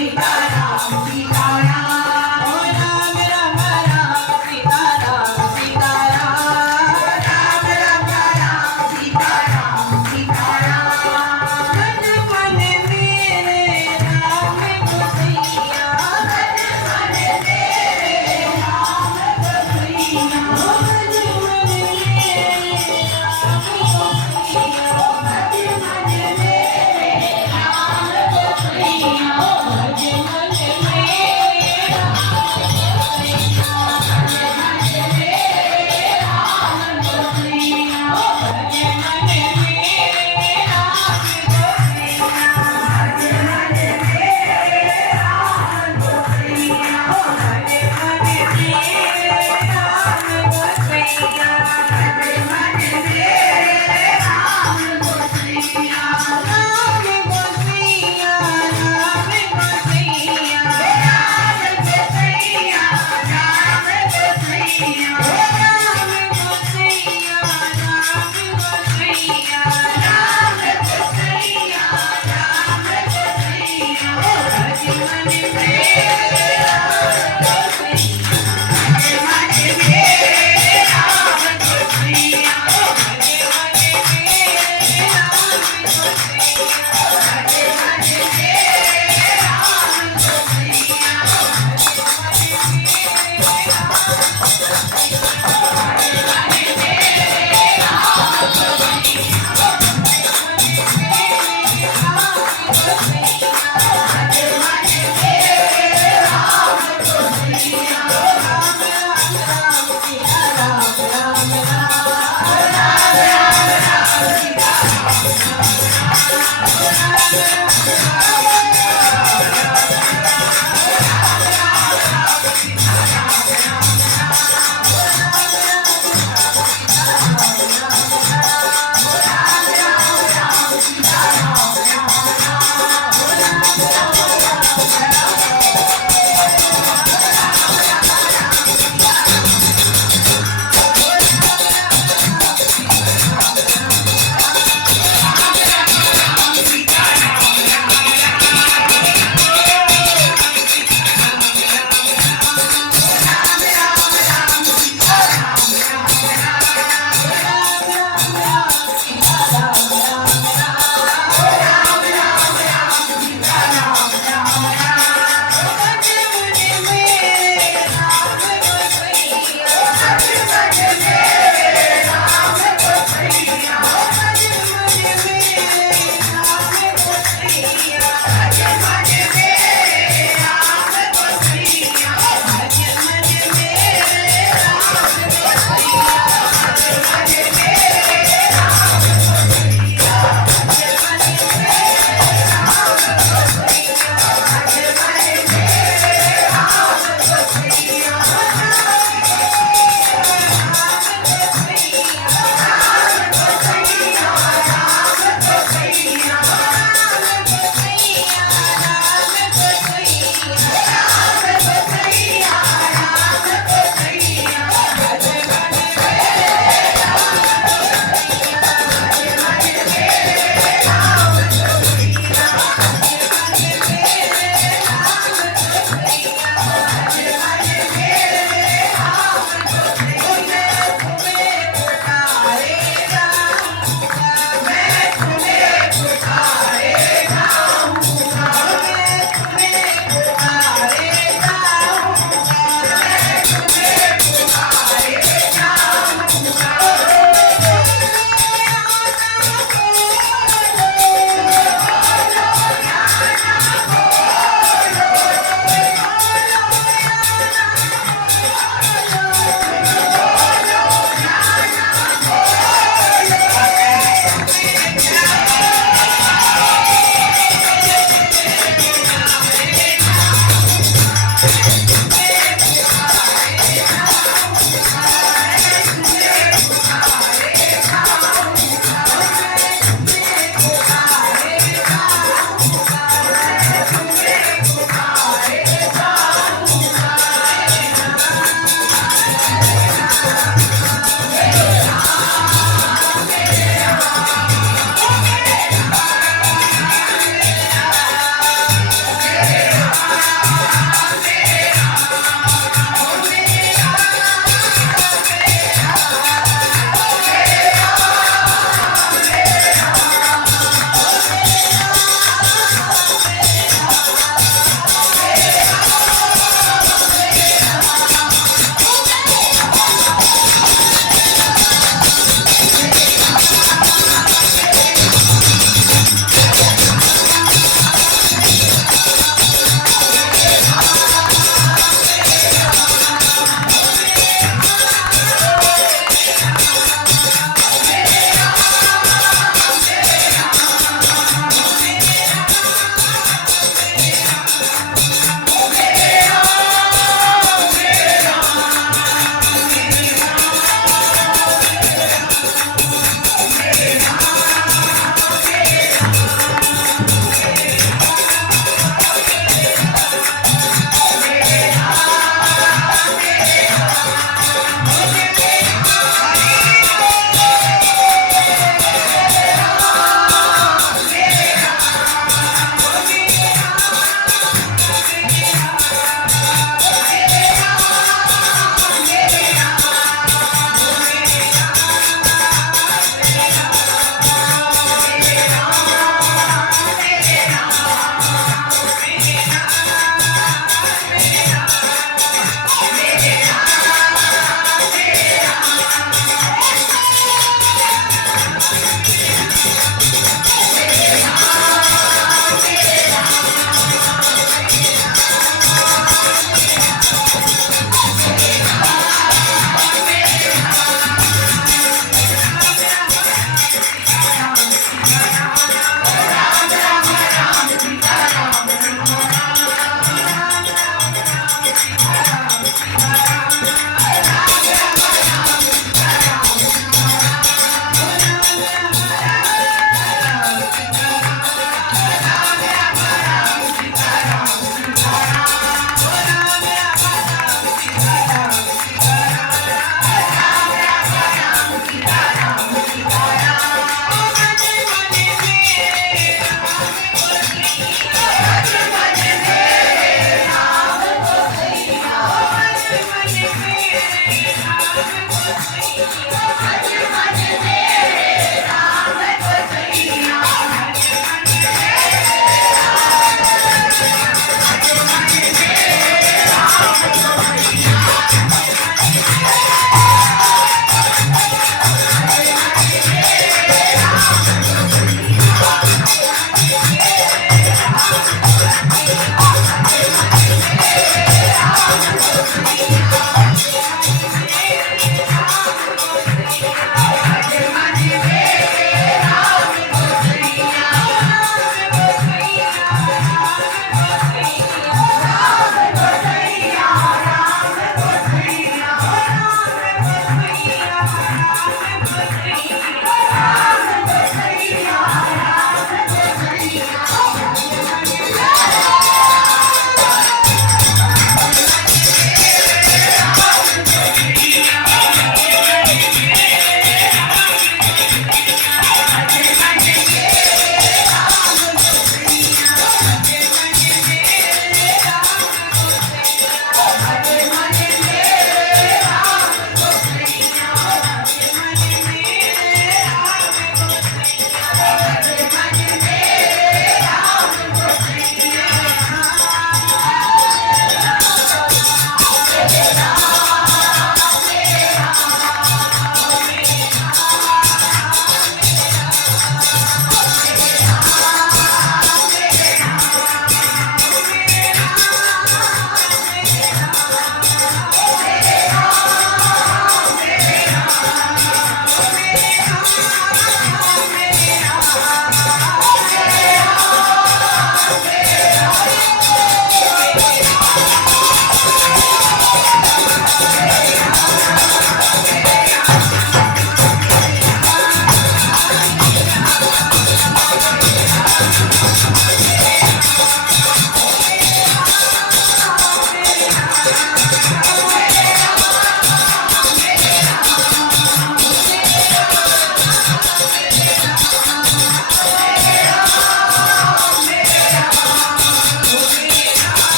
सीता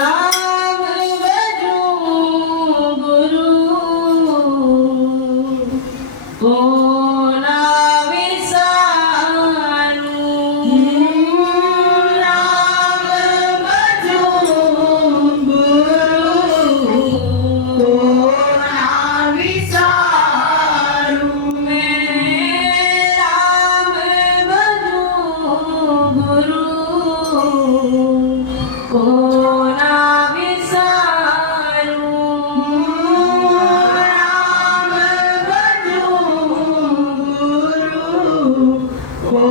राम भजो गुरु को ना विसारू। राम भजो गुरु को ना विसारू। मैं राम भजो गुरु को ना विसारू। राम भजो गुरु को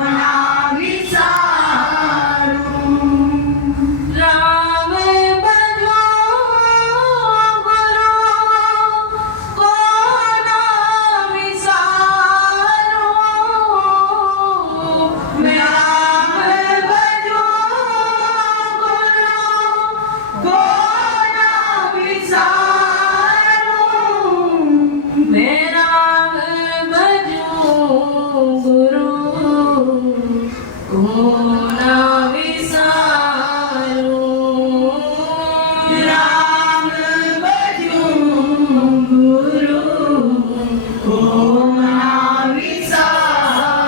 ना विसारू। राम भजो गुरु को ना विसारू। मैं राम भजो गुरु को ना विसारू। मैं राम भजो गुरु को ना विसारू। राम भजो गुरु को ना विसारू।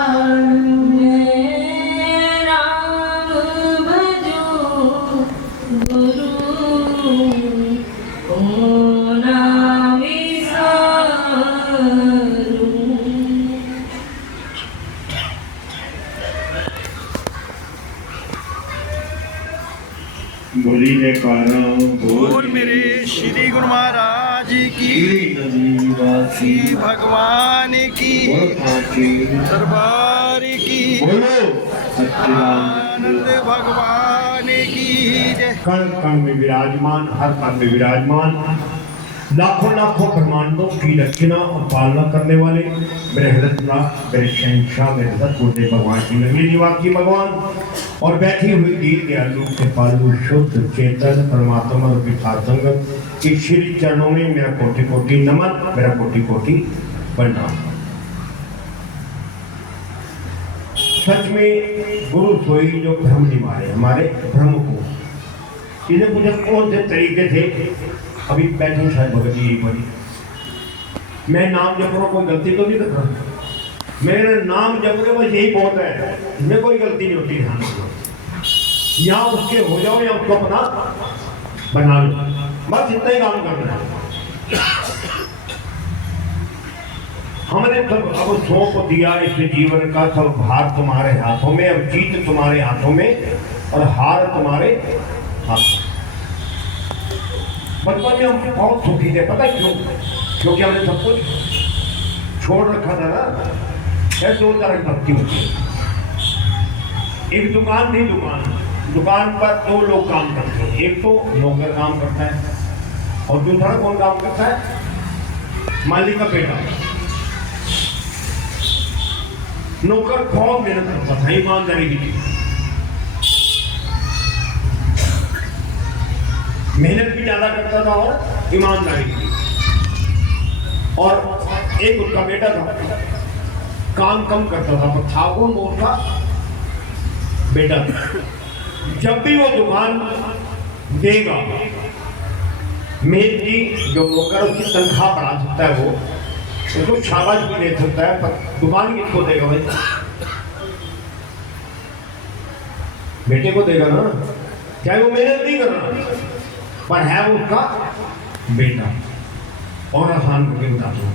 मैं राम भजो गुरु को ना विसारू। बोली जयकारा बोल मेरे श्री गुरु महाराज की नदीवासी भगवान की दरबार की बोलो आनंद भगवान की जय। कण कण में विराजमान, हर कण में विराजमान, लाखों लाखों ब्रह्मांडों की रचना और पालना करने वाले मेरे हृदय मेरे शहंशाह मेरे हृदय गुरुदेव भगवान की नगरी निवासी भगवान और बैठी हुई दीन दयालु के पालू शुद्ध चेतन परमात्मा की संगत के श्री चरणों में मेरा कोटि कोटि नमन, मेरा कोटि कोटि प्रणाम। सच में गुरु सोई जो भ्रम निवारे, हमारे भ्रम को इन्हें पूछा कौन से तरीके थे। अभी बैठे शायद भगत जी एक बड़ी मैं नाम जप रहा हूँ, कोई गलती तो नहीं कर रहा। मेरा नाम जप रहे बस यही बहुत है, इसमें कोई गलती नहीं होती। ध्यान रखो, या उसके हो जाओ या उसको अपना बना लो, बस इतना ही काम करना है। हमने सब अब सौंप दिया इस जीवन का सब भार तुम्हारे हाथों में, अब जीत तुम्हारे हाथों में और हार तुम्हारे हाथों। बचपन में हम बहुत सुखी थे, पता है क्यों? क्योंकि हमने सब कुछ छोड़ रखा था ना। ऐसे दो तरह की भक्ति होती है। एक दुकान थी, दुकान पर दो लोग काम करते हैं, एक तो नौकर काम करता है और दूसरा कौन काम करता है? मालिक का बेटा। नौकर बहुत मेहनत करता था, ईमानदारी की थी, मेहनत भी ज्यादा करता था और ईमानदारी की। और एक उसका बेटा था, काम कम करता था पर था वो उसका बेटा था। जब भी वो दुकान देगा, मेन जी जो नौकर उसकी तनख्वाह बढ़ा सकता है, वो उसको शाबाश भी दे सकता है, पर दुकान किसको देगा भाई? बेटे को देगा ना, चाहे वो मेहनत नहीं कर रहा पर है वो उसका बेटा। और आसान करके बताता हूं,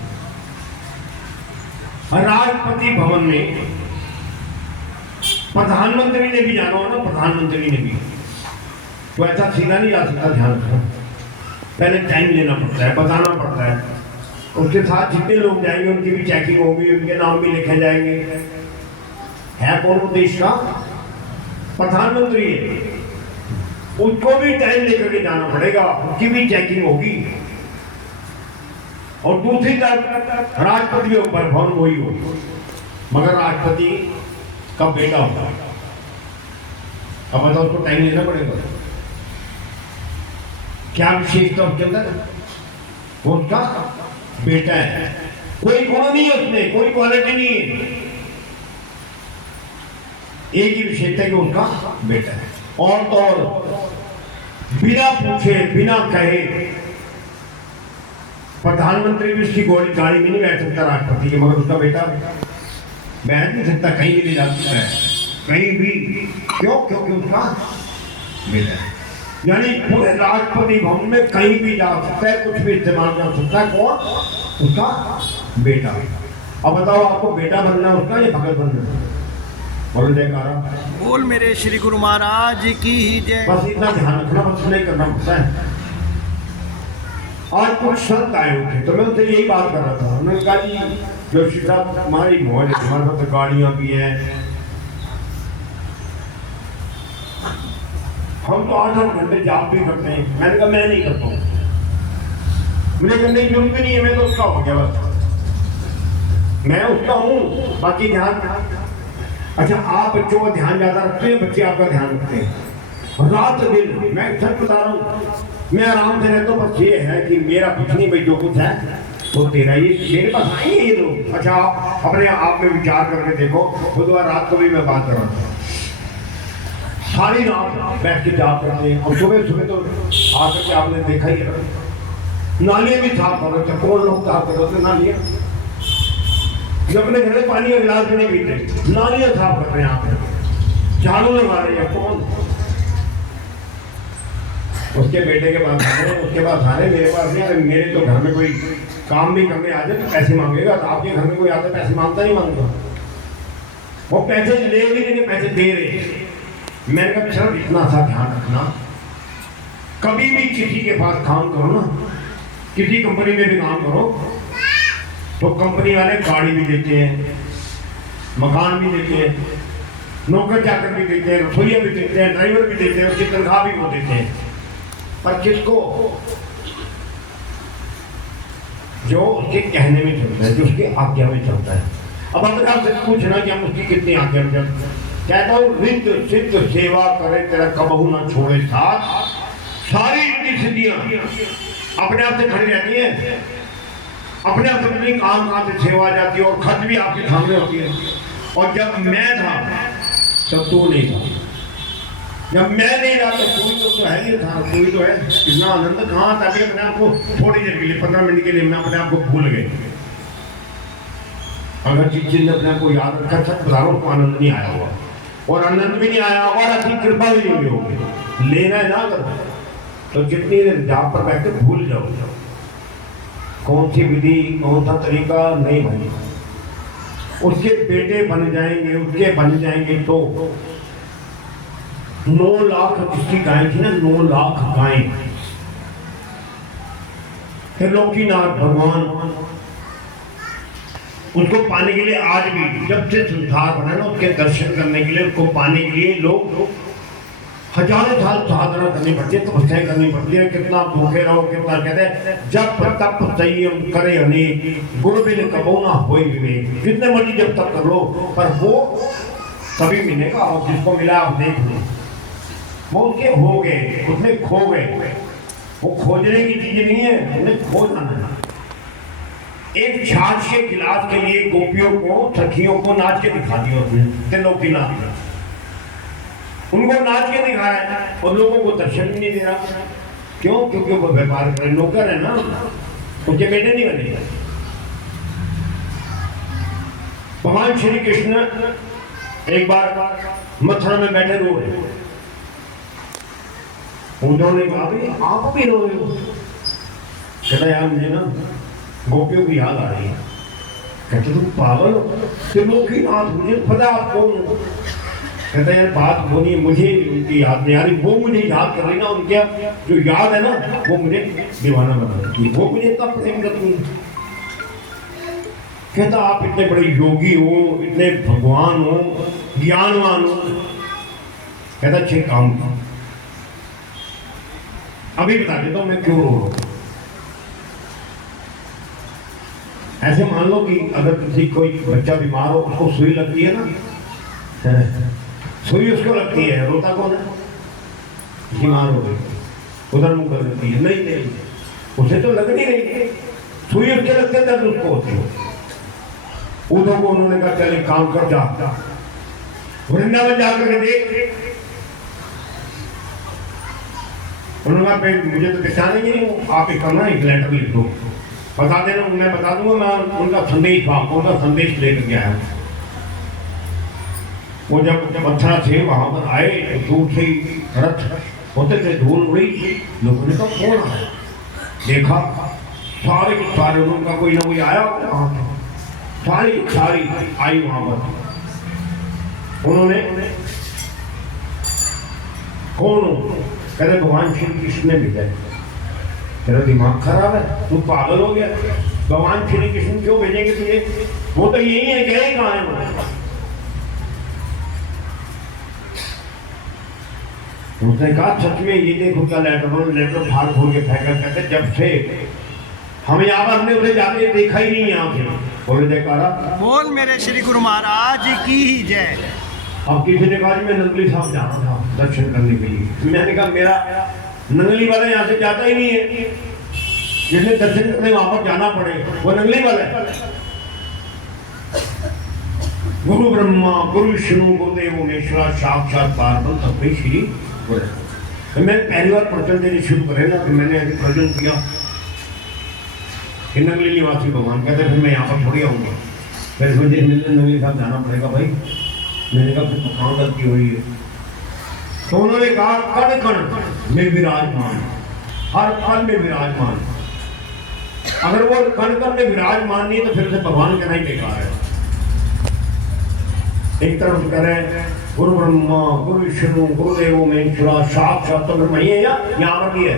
राष्ट्रपति भवन में प्रधानमंत्री ने भी जाना हो ना, प्रधानमंत्री ने भी तो ऐसा सीधा नहीं जा सकता। ध्यान रखना, पहले टाइम लेना पड़ता है, बताना पड़ता है। उसके साथ जितने लोग जाएंगे उनकी भी चेकिंग होगी, उनके नाम भी लिखे जाएंगे। है कौन वो देश का प्रधानमंत्री है, उसको भी टाइम लेकर के जाना पड़ेगा, उसकी भी चेकिंग होगी। और दूसरी तरफ राष्ट्रपति के ऊपर भवन वही होगी, मगर राष्ट्रपति का बेटा होता है। अब बताओ, उसको टाइम लेना पड़ेगा। क्या विशेषता उसके अंदर? वो उसका बेटा है, कोई गुण नहीं है उसमें, कोई क्वालिटी नहीं है, एक ही विशेषता है कि उनका बेटा है। और तो और बिना पूछे बिना कहे प्रधानमंत्री भी उसकी गाड़ी में नहीं बैठ सकता राष्ट्रपति के, मगर उसका बेटा बैठ नहीं सकता, कहीं भी ले जा सकता है, कहीं भी। क्यों? क्योंकि उसका बेटा है। यानी पूरे राष्ट्रपति भवन में कहीं भी जा सकता है, कुछ भी इस्तेमाल कर सकता है। कौन? उसका बेटा। अब बताओ, आपको बेटा बनना है उसका या भगत बनना है? बोलो जयकारा। बोल मेरे श्री गुरु महाराज की जय। बस इतना ध्यान रखना, बस नहीं करना पड़ता है। आज कुछ संत आए हुए थे, तो मैं उनसे यही बात कर रहा था। उन्होंने कहा जी जोशी साहब हमारी मौज है, हमारे पास तो गाड़ियां भी हैं, हम तो 8-8 घंटे जाप भी करते हैं। मैंने कहा मैं नहीं करता हूँ, मुझे करने की जरूरत भी नहीं है, मैं तो उसका हो गया बस, मैं उसका हूँ, बाकी ध्यान। अच्छा, आप बच्चों का ध्यान ज्यादा रखते हैं, बच्चे आपका ध्यान रखते हैं रात दिन। मैं सच बता रहा हूँ, मैं आराम से रहता हूँ। बस ये है कि मेरा कुछ नहीं भाई, जो कुछ है तो तेरा। ये मेरे पास आएंगे ये लोग। अच्छा, आप अपने आप में विचार करके देखो। बुधवार रात को भी मैं बात कर रहा था, सारी रात बैठ के जाप करते हैं, और सुबह सुबह तो आकर के आपने देखा ही है, नालियाँ भी साफ कर रहे थे। कौन लोग साफ कर रहे थे नालियाँ? जब अपने घर में पानी का गिलास भी नहीं पीते, नालियाँ साफ कर रहे हैं, आप झाड़ू लगा रहे हैं। कौन? उसके बेटे के पास आ रहे, उसके पास आ रहे, मेरे पास नहीं। मेरे तो घर में कोई काम भी करने आ जाए तो पैसे मांगेगा, तो आपके घर में कोई आता पैसे मांगता नहीं मांगता। वो पैसे ले भी नहीं, पैसे दे रहे। मैंने कहा सर इतना सा ध्यान रखना, कभी भी किसी के पास काम करो ना, किसी कंपनी में भी काम करो, तो कंपनी वाले गाड़ी भी देते हैं, मकान भी देते हैं, नौकर चाकर भी देते हैं, रसोइया भी देते हैं, ड्राइवर भी देते हैं, उसकी तनख्वाह भी वो देते हैं। पर किसको? जो उसके कहने में चलता है, जो उसकी आज्ञा में चलता है। अब अगर आपसे पूछना कि हम उसकी कितनी आज्ञा में चलते हैं, कहता हूँ रिद्ध सिद्ध सेवा करे तेरा कबहू ना छोड़े साथ। सारी इतनी सिद्धियां अपने आप से खड़ी रहती हैं, अपने आप से अपनी काम से सेवा आ जाती है, और खर्च भी आपके सामने होती है। और जब मैं था तब तू नहीं था, जब मैं नहीं रहा तो तू तो है ही था, तू ही तो है। इतना आनंद कहाँ था कि अपने आप को थोड़ी देर के लिए, 15 मिनट के लिए मैं अपने आप को भूल गए। अगर जिस चीज ने अपने आप को याद रखा, सच बता रहा हूं, तो आनंद नहीं आया हुआ, और आनंद भी नहीं आया, और अपनी कृपा भी नहीं होगी। लेना है ना अगर, तो जितनी देर जाप पर बैठ के भूल जाओ कौन सी विधि, कौन सा तरीका नहीं भाई। उसके बेटे बन जाएंगे, उसके बन जाएंगे तो 9 लाख जिसकी गाय थी ना, 9 लाख गाय, त्रिलोकीनाथ भगवान उसको पाने के लिए आज भी, जब से संसार बना ना, उसके दर्शन करने के लिए, उसको पाने के लिए लोग हजारों साल साधना करनी पड़ती है, तपस्या करनी पड़ती है। कितना भूखे रहो, कितना कहते हैं जब तप संयम करे अनेक, गुरु बिन कबो ना होए विवेक। जितने मर्जी जब तक कर लो, पर वो कभी मिलेगा, और जिसको मिला आप देख लो, वो उसके हो गए, उसमें खो गए। वो खोजने की चीज नहीं है, उन्हें खो जाना है। एक छाछ के गिलास के लिए गोपियों को, सखियों को नाच के दिखा दिया उसने, त्रिलोकीनाथ ने उनको नाच के दिखाया है, और लोगों को दर्शन भी नहीं दे रहा। क्यों? क्योंकि वो व्यापार करे, नौकर है ना, उसके बेटे नहीं बने। भगवान श्री कृष्ण एक बार मथुरा में बैठे रो रहे, उन्होंने कहा भाई आप भी रो रहे हो? कहता यार मुझे ना गोपियों की याद आ रही है। कहते तुम पागल हो, त्रिलोकीनाथ मुझे पता आप कौन हो। कहता यार बात वो नहीं, मुझे उनकी याद नहीं आ रही, वो मुझे याद कर रही ना, उनके जो याद है ना वो मुझे दीवाना बना रही है, वो मुझे इतना प्रेम करती है। कहता आप इतने बड़े योगी हो, इतने भगवान हो, ज्ञानवान हो। कहता अच्छे काम का अभी बता देता हूं मैं क्यों रो रहा हूं। ऐसे मान लो कि अगर किसी कोई बच्चा बीमार हो, उसको सुई लगती है ना, सुई उसको लगती है, रोता कौन है? बीमार हो गई, उधर मुंह कर देती है, नहीं नहीं उसे तो लग नहीं रही, सुई उसके लगते दर्द उसको होती है। उधर को उन्होंने कहा चले काम कर जा, वृंदावन जाकर के देख, उन्होंने कहा भाई मुझे तो पहचान ही नहीं हूँ, आप एक करना एक लेटर लिख दो, बता देना, मैं बता दूंगा, मैं उनका संदेश आपको उनका संदेश लेकर गया है। वो जब मथुरा से वहां पर आए तो दूर से रथ होते थे, धूल उड़ी, लोगों ने कहा कौन आया, देखा सारे के सारे उनका कोई ना कोई आया वहां से, सारी आई वहां पर। उन्होंने कौन हो, कहते भगवान श्री कृष्ण ने भेजा। तेरा दिमाग खराब है, तू पागल हो गया, भगवान श्री कृष्ण क्यों भेजेंगे तुझे, वो तो यही है, गए कहाँ है वो। उसने कहा सच में ये देखो क्या लेटर फाड़ खोल के फेंका, कहते जब से हम यहाँ पर हमने उसे जाके देखा ही नहीं यहाँ से। बोले जयकारा बोल मेरे श्री गुरु महाराज की ही जय। अब किसी ने कहा मैं नंगली साहब जाना था दर्शन करने के लिए, मैंने कहा मेरा नंगली वाला यहाँ से जाता ही नहीं है, जिसने दर्शन करने वहां पर जाना पड़े वो नंगली वाला है। गुरु ब्रह्मा गुरु विष्णु गुरुदेव महेश्वरा साक्षात पार्वती तस्मै श्री गुरु। तो मैंने पहली बार प्रवचन देने शुरू करे ना, तो मैंने अभी प्रवचन किया कि नंगली निवासी भगवान कहते फिर मैं यहाँ पर थोड़ी आऊँगा, फिर मुझे नंगली साहब जाना पड़ेगा भाई। मैंने कहा फिर कहाँ गलती हुई है, तो उन्होंने कहा कण कण में विराजमान, हर पल में विराजमान, अगर वो कण कण में विराजमान नहीं तो फिर से भगवान कहना ही बेकार है। एक तरफ कह रहे गुरु ब्रह्मा गुरु विष्णु गुरुदेव महेश्वरा साक्षात ब्रह्म ही है, यहाँ पर भी है,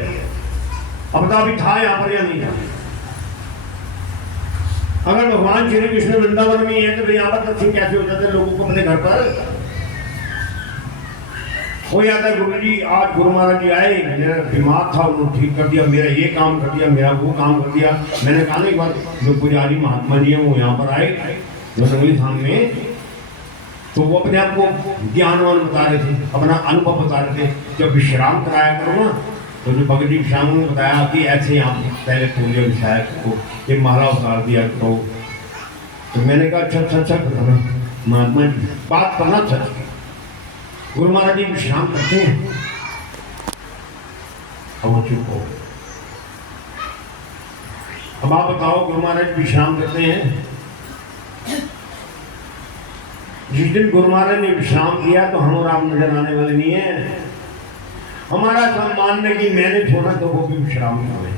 अब तो अभी था यहाँ पर या नहीं था। अगर भगवान श्री कृष्ण वृंदावन में है तो फिर यहाँ पर दर्शन कैसे हो जाते लोगों को अपने घर पर। हो जाता है गुरु जी आज गुरु महाराज जी आए, मेरा दिमाग था उन्होंने ठीक कर दिया, मेरा ये काम कर दिया, मेरा वो काम कर दिया। मैंने कहा ना एक बार जो पुजारी महात्मा जी हैं वो यहाँ पर आए जो नंगली धाम में, तो वो अपने आप को ज्ञानवान बता रहे थे, अपना अनुभव बता रहे थे। जब विश्राम कराया करो ना, तो जो भगत जी विश्राम ने बताया कि ऐसे यहाँ पहले पूजे विषायक को ये माला उतार दिया तो मैंने कहा अच्छा महात्मा जी बात करना सच। गुरु महाराज जी विश्राम करते हैं, अब वो चुप हो। अब आप बताओ गुरु महाराज विश्राम करते हैं। जिस दिन गुरु महाराज ने विश्राम किया तो हम और आप नजर आने वाले नहीं है। हमारा सम्मान है कि मैंने छोड़ा तो वो भी विश्राम कर रहे।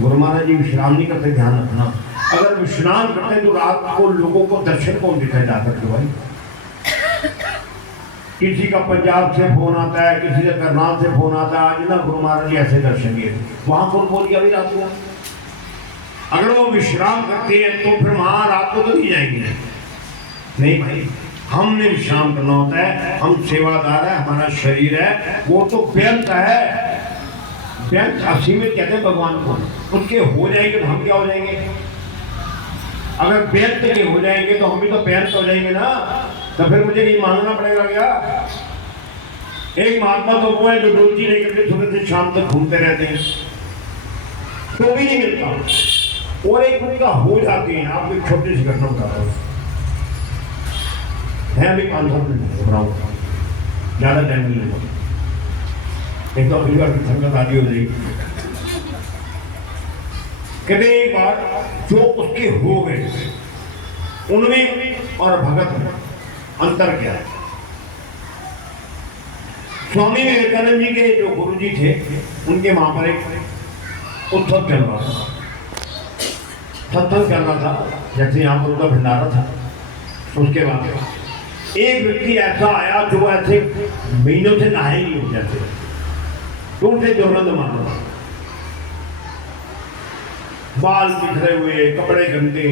गुरु महाराज जी विश्राम नहीं करते, ध्यान रखना। अगर विश्राम करते तो रात को लोगों को दर्शन कौन दिखाई जाता है भाई। किसी का पंजाब से फोन आता है, किसी का करनाल से फोन आता है, आज ना गुरु महाराज जी ऐसे दर्शन दिए, वहां कौन बोल गया भाई रात को। अगर वो विश्राम करते हैं तो फिर वहां रात को तो नहीं जाएंगे। नहीं भाई, हमने विश्राम करना होता है, हम सेवादार है, हमारा शरीर है वो तो व्यर्थ है, व्यर्थ असीमित कहते हैं भगवान को। उसके हो जाएंगे तो हम क्या हो जाएंगे। अगर व्यर्थ के हो जाएंगे तो हम भी तो व्यर्थ हो जाएंगे ना, तो फिर मुझे नहीं मांगना पड़ेगा क्या। एक महात्मा तो वो है जो डोलची लेकर के सुबह से शाम तक घूमते रहते हैं तो भी नहीं मिलता, और एक उनका हो जाते हैं। आपको एक छोटी सी घटना बता रहा हूँ, है अभी 5-7 मिनट घबराऊंगा, ज़्यादा टाइम नहीं लगेगा। एक तो अगली बार संगत आदि हो जाएगी। कहते एक बार जो उसके हो गए उनमें और भगत में अंतर क्या है। स्वामी विवेकानंद जी के जो गुरु जी थे उनके वहां पर एक उत्सव चल रहा था, सत्संग चल रहा था, जैसे यहाँ पर उनका भंडारा था। उसके बाद एक व्यक्ति ऐसा आया जो ऐसे महीनों से नहाए नहीं हो जाते, तो उनसे दुर्गंध मार रहा, बाल बिखरे हुए, कपड़े गंदे।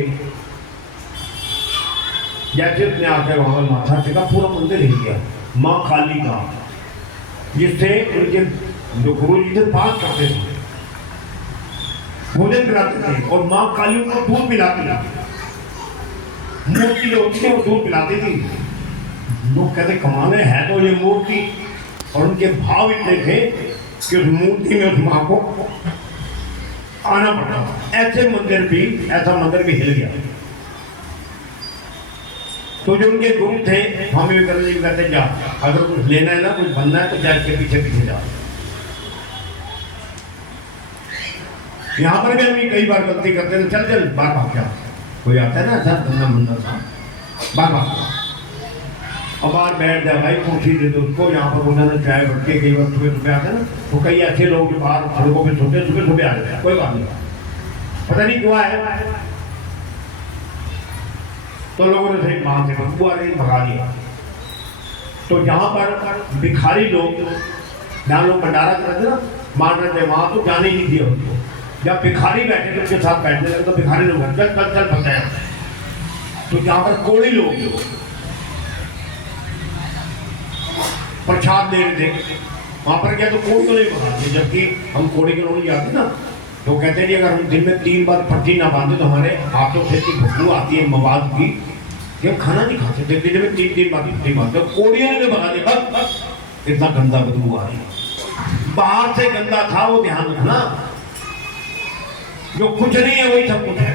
जैसे उसने आकर वहां पर माथा टेका, पूरा मंदिर हिल गया। माँ काली का, जिससे उनके जो गुरु जी थे पास करते थे, भोजन पिलाते थे, और माँ काली उनको दूध पिलाती थी। मूर्ति जो होती है वो दूध पिलाती थी। लोग कहते कमाने है तो ये मूर्ति, और उनके भाव इतने थे कि उस मूर्ति में उस माँ को आना पड़ा। ऐसे मंदिर भी, ऐसा मंदिर भी हिल गया। तो जो उनके गुरु थे स्वामी विवेकानंद जी कहते जा, अगर कुछ लेना है ना, कुछ बनना है तो जा, इसके पीछे पीछे जा। यहाँ पर भी हम कई बार गलती करते हैं, चल चल बार भाग जा, कोई आता है ना ऐसा गंदा मंदा सा, बार भाग जा, अब बाहर बैठ जा भाई, कुर्सी दे दो उसको, यहाँ पर उन्होंने चाय बढ़ के कई बार सुबह सुबह आते हैं ना, तो कई ऐसे लोग जो बाहर सड़कों पर सोते सुबह सुबह आ जाते हैं, कोई बात नहीं, पता नहीं क्यों आए, तो लोगों ने सही वहां से बदबू आ रही भगा दिया। तो जहाँ पर भिखारी लोग, जहाँ लोग भंडारा करते ना मान रहे थे, वहां तो जाने ही नहीं दिया उनको, जब भिखारी बैठे थे उनके साथ बैठने लगे तो भिखारी लोग चल चल चल बताया। तो जहाँ पर कोड़ी लोग प्रसाद दे रहे थे, वहां पर क्या तो कोई तो नहीं बनाते, जबकि हम कोड़ी के लोग जाते ना तो कहते हैं अगर हम दिन में 3 बार पट्टी ना बांधे तो हमारे हाथों से की खुशबू आती है मवाद की, कि हम खाना नहीं खाते थे, दिन में 3 बार पट्टी बांधते, कोड़ियों ने भगा दिया, बस इतना गंदा बदबू आ रही है। बाहर से गंदा था वो ध्यान रखना, जो कुछ नहीं है वही सब कुछ है।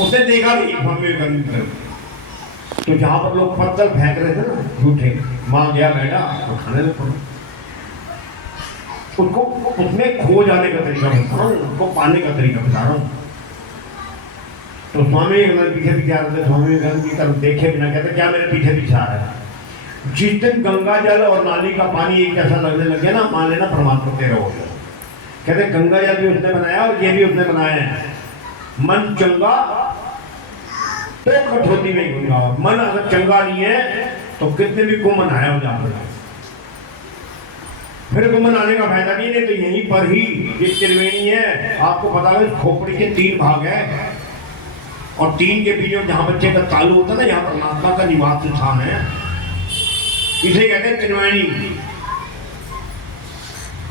उसने देखा भी मम्मी गंदी कर, तो जहां पर लोग पत्थर फेंक रहे थे ना झूठे, मां गया बैठा तो खाने लग, उसको उसमें खो जाने का तरीका बता रहा हूँ, उसको पाने का तरीका बता रहा हूँ। तो स्वामी विवेकानंद पीछे पीछे आ रहे थे, स्वामी विवेकानंद की तरफ देखे बिना कहते क्या मेरे पीछे पीछे आ रहा है। जिस दिन गंगा जल और नाली का पानी एक जैसा लगने लग गया ना, मान लेना परमात्मा तेरा हो गया। कहते गंगा जल भी उसने बनाया और ये भी उसने बनाया है, मन चंगा तो कठौती में गंगा, मन अगर चंगा नहीं है तो कितने भी कुमन आया हो जाता, फिर कुमन आने का फायदा नहीं है। तो यहीं पर ही एक त्रिवेणी है, आपको पता है खोपड़ी के 3 भाग है और 3 के बीच में जहां बच्चे का तालु होता है ना, यहाँ परमात्मा का निवास स्थान है, इसे कहते हैं त्रिवेणी।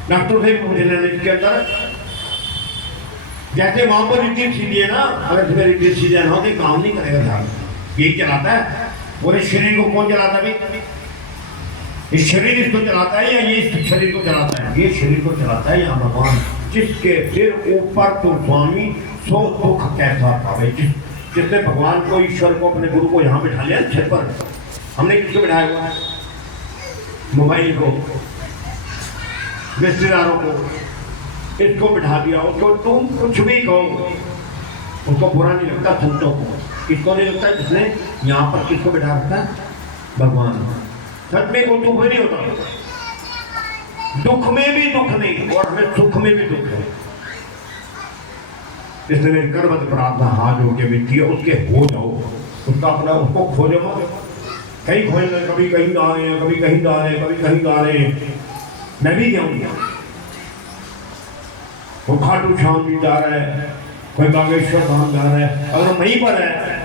डॉक्टर से मुझे इसके अंदर जैसे वहां पर रिद्धि सीधी है ना, अगर तुम्हें रिद्धि सीधी ना हो तो काम नहीं करेगा ध्यान, यही चलाता है पूरे शरीर को। कौन चलाता है भाई? इस शरीर इसको चलाता है या ये इस शरीर को चलाता है? ये शरीर को चलाता है यहाँ भगवान, जिसके सिर ऊपर तो स्वामी सो दुख कैसा था भाई। जिसने भगवान को, ईश्वर को, अपने गुरु को यहाँ बिठा लिया छत पर, हमने किसको बिठाया हुआ है? मोबाइल को, रिश्तेदारों को, इसको बिठा दिया। उसको तुम कुछ भी कहो उसको बुरा नहीं लगता, संतों को। किसको नहीं लगता? जिसने यहाँ पर किसको बिठा रखा है? भगवान। सच में कोई दुख नहीं होता, दुख में भी दुख नहीं और हमें सुख में भी दुख है। इसने मेरी करवत प्रार्थना हाथ जोड़ के विनती है, उसके हो जाओ, उसका अपना उसको खोजो मत। कहीं खोज रहे, कभी कहीं गा रहे हैं, कभी कहीं गा रहे हैं, कभी कहीं गा रहे हैं। मैं भी जाऊंगा, वो खाटू श्याम भी जा रहा है, कोई बागेश्वर धाम जा रहा है। अगर वहीं पर है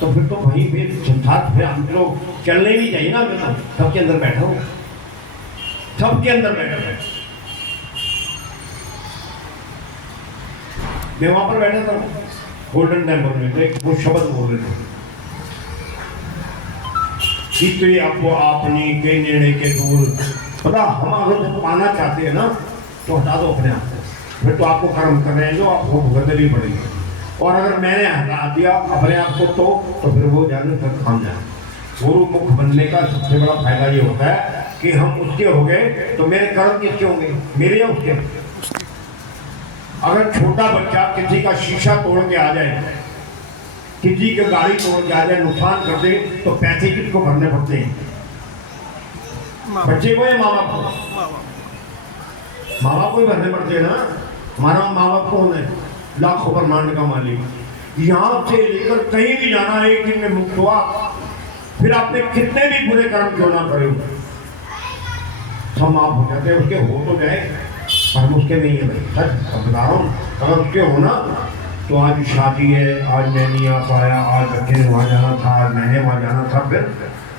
तो फिर तो वहीं पे साथ फिर हम लोग चलने भी चाहिए ना। मैं सबके अंदर बैठा हूँ, सबके अंदर बैठा है। मैं वहां पर बैठा था गोल्डन टेम्पल में, तो एक वो शब्द बोल रहे थे, जितने आपको आपने के नेड़े के दूर। पता हम अगर तो पाना चाहते हैं ना तो हटा दो अपने आप को, फिर तो आपको कर्म कर रहे हैं जो आपको भुगतनी पड़ेगी। और अगर मैंने हटा दिया अपने आप को तो फिर वो जाने तक हम जाए। गुरु मुख बनने का सबसे बड़ा फायदा ये होता है कि हम उसके हो गए तो मेरे कर्म किसके होंगे? मेरे या उसके? अगर छोटा बच्चा किसी का शीशा तोड़ के आ जाए, किसी की गाड़ी तोड़ के आ जाए, नुकसान कर दे, तो पैसे किसको भरने पड़ते हैं? बच्चे को या माँ बाप को? माँ बाप को ही भरने पड़ते हैं ना। हमारा माँ बाप कौन है? लाखों ब्रह्मांड का मालिक। यहाँ से लेकर कहीं भी जाना है, एक दिन में मुक्त हुआ, फिर आपने कितने भी बुरे कर्म क्यों ना करे सब माफ हो जाते हैं। उसके हो तो जाए पर हम उसके नहीं है भाई, सच बता रहा हूँ। अगर उसके होना तो आज शादी है, आज मैं नहीं आ पाया, आज बच्चे ने वहाँ जाना था, आज मैंने वहाँ जाना था, फिर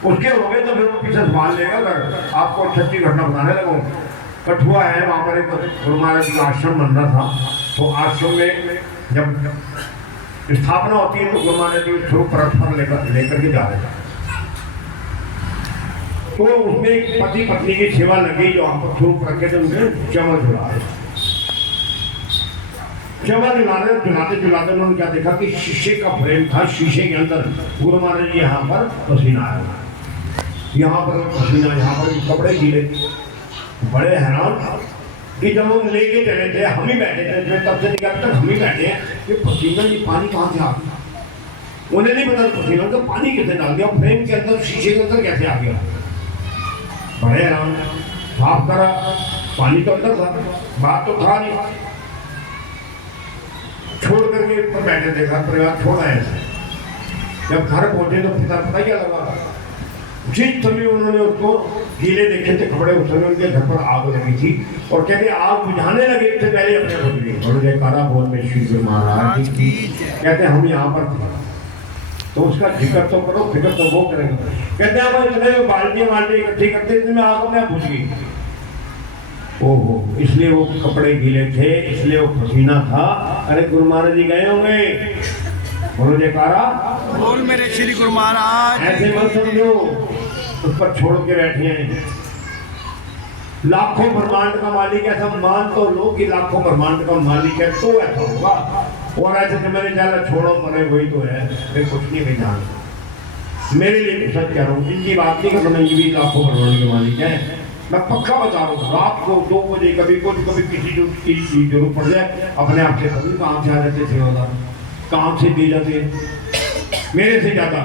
उसके हो गए तो फिर वो पीछे संभाल लेगा। अगर आपको सच्ची घटना बताने लगो, कठुआ है, वहाँ पर एक गुरु महाराज का आश्रम बन रहा था। तो आश्रम में जब स्थापना होती है तो गुरु महाराज जी स्वरूप परस्पर लेकर के जा रहे थे। तो उसमें एक पति पत्नी की सेवा लगी जो आपको स्वरूप रखे थे, उनके चमर झुला रहे, चमर झुलाते झुलाते उन्होंने क्या देखा कि शीशे का फ्रेम था, शीशे के अंदर गुरु महाराज जी यहाँ पर पसीना आया, यहाँ पर पसीना, यहाँ पर कपड़े गिरे। बड़े हैरान, कि जब हम लेके चले थे हम ही बैठे थे इसमें, तब से निकल तक हम ही बैठे हैं कि पसीना ये पानी कहाँ से आ गया। उन्हें नहीं पता पसीना तो पानी कैसे डाल दिया फ्रेम के अंदर, शीशे के अंदर कैसे आ गया। बड़े आराम साफ करा, पानी तो अंदर था, बात तो था नहीं। छोड़ करके ऊपर बैठे थे, घर परिवार छोड़ आए थे। जब घर पहुंचे तो पता क्या लगा, जिस समय उन्होंने उसको गीले देखे थे कपड़े, उस समय उनके घर पर आग लगी थी और कहते आग बुझाने लगे थे पहले अपने बुझ गई। और जयकारा बोल में श्री गुरु महाराज की कहते हम यहाँ पर थे तो उसका जिक्र तो करो, फिक्र तो वो करेंगे। कहते हैं हम इतने बाल्टी इकट्ठी करते इसमें आग अपने बुझ गई। ओहो, इसलिए वो कपड़े गीले थे, इसलिए वो पसीना था। अरे गुरु महाराज जी गए होंगे, बोलो जयकारा बोल मेरे श्री गुरु महाराज। ऐसे मत समझो उस पर छोड़ के बैठे हैं। लाखों ब्रह्मांड का मालिक, ऐसा मान तो लो कि लाखों ब्रह्मांड का मालिक है तो ऐसा होगा। और ऐसे तो मैंने ज्यादा छोड़ो मरे वही तो है, मैं कुछ नहीं भी जान। मेरे लिए सच कह रहा हूँ, इनकी बात नहीं कर रहा, ये भी लाखों ब्रह्मांड के मालिक है। मैं पक्का बता रहा हूँ, रात को 2 बजे कभी किसी की जरूरत पड़ जाए, अपने आप से कभी काम से आ जाते सेवादार, काम से दे जाते मेरे से ज्यादा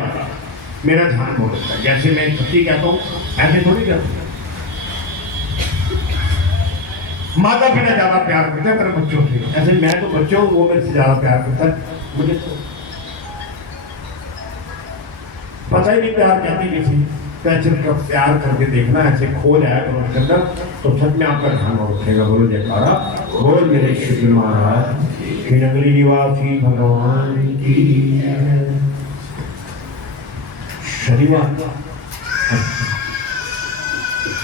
मेरा ध्यान बहुत होता है। जैसे मैं सच्ची कहता हूँ ऐसे थोड़ी कहता। माता पिता ज्यादा प्यार करता है मेरे बच्चों से, ऐसे मैं तो बच्चों वो मेरे से ज्यादा प्यार करता है। मुझे तो पता ही नहीं प्यार कहती किसी पैसे का प्यार करके देखना, ऐसे खो जाए तो अंदर तो सच में आपका ध्यान रखेगा। बोलो जयकारा बोल मेरे श्री महाराज की नगरी निवासी भगवान की।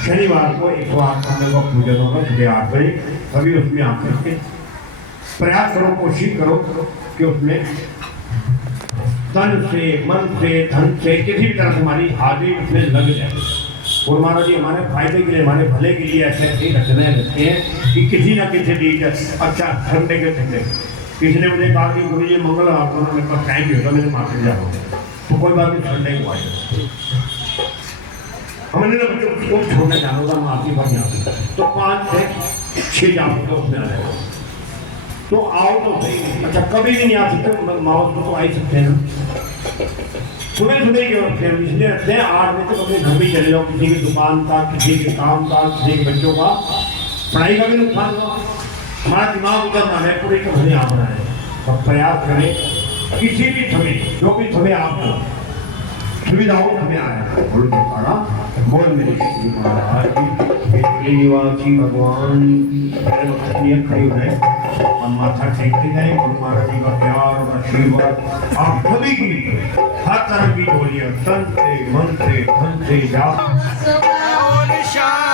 शनिवार को एक बार का पूजन होगा सुबह 8 बजे, कभी उसमें आप करके प्रयास करो, कोशिश करो कि उसमें तन से, मन से, धन से, किसी भी तरह हमारी हाजिरी उसमें लग जाए। और महाराज जी हमारे फायदे के लिए, हमारे भले के लिए ऐसे ऐसी रचनाएं रखते हैं कि किसी ना किसी चीज अच्छा ठंडे के ठंडे। किसी ने मुझे कहा कि गुरु जी मंगल आपको मेरे पास टाइम भी होगा, मैंने मार्केट जा रहा हूँ तो कोई बात नहीं, ठंडे को आए। हमने बच्चों को छोड़ने जाना था, माफी बन जाती तो 5 से 6 जाओ तो उसमें आ जाएगा। तो आओ तो सही, अच्छा कभी भी नहीं आ सकते, माओ तो आ ही सकते हैं ना। सुबह के वक्त हम इसलिए रखते हैं 8 बजे तक अपने घर में चले जाओ, किसी की दुकान का, किसी के काम का, किसी के बच्चों का पढ़ाई का भी नुकसान हुआ। हमारा दिमाग उधर ना है, पूरे का घर यहाँ बनाए। सब प्रयास करें किसी भी समय, जो भी समय आपको सुविधाओं हमें आया बोल पारा बोल मेरे श्री महाराज की निवासी भगवान खड़ी है और माथा टेकते जाए। गुरु महाराज जी का प्यार और आशीर्वाद आप सभी की हर तरह की बोलियां तन से, मन से, धन से, जाप और शान